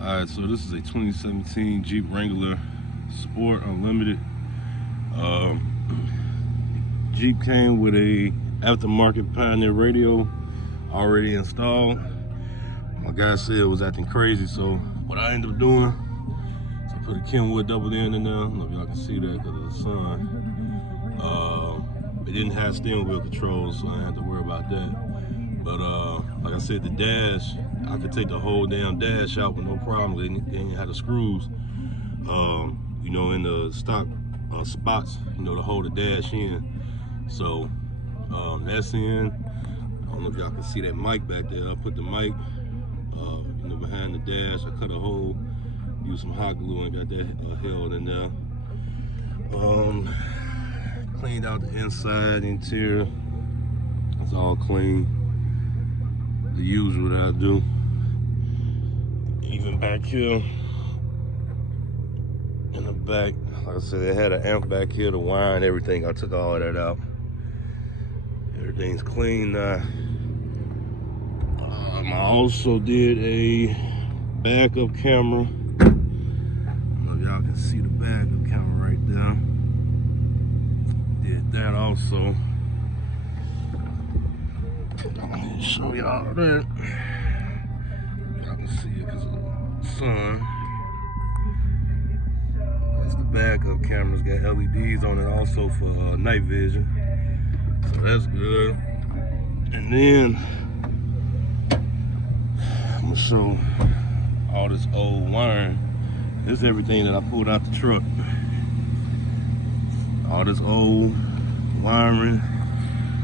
Alright, so this is a 2017 Jeep Wrangler Sport Unlimited. Jeep came with a aftermarket Pioneer radio already installed. My guy said it was acting crazy, so what I ended up doing is I put a Kenwood double in there. I don't know if y'all can see that because of the sun. It didn't have steering wheel controls, so I didn't have to worry about that. But like I said, the dash, I could take the whole damn dash out with no problem. They didn't have the screws, you know, in the stock spots, you know, to hold the dash in. So that's in. I don't know if y'all can see that mic back there. I put the mic, you know, behind the dash. I cut a hole, used some hot glue, and got that held in there. Cleaned out the inside, interior. It's all clean. The usual that I do. Even back here in the back, like I said, they had an amp back here, the wire and everything. I took all of that out. Everything's clean now. I also did a backup camera. I don't know if y'all can see the backup camera right there. Did that also. Let me show y'all that. Y'all can see it because of the sun. That's the backup camera's got LEDs on it also for night vision. So that's good. And then I'm gonna show all this old wiring. This is everything that I pulled out the truck. All this old wiring.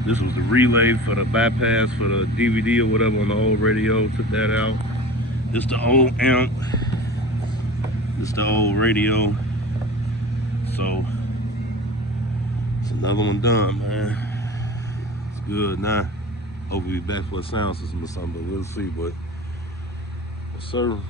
This was the relay for the bypass for the DVD or whatever on the old radio. Took that out. This the old amp. This the old radio. So it's another one done, man. It's good now. Hope we'll be back for a sound system or something, but we'll see. But yes, sir.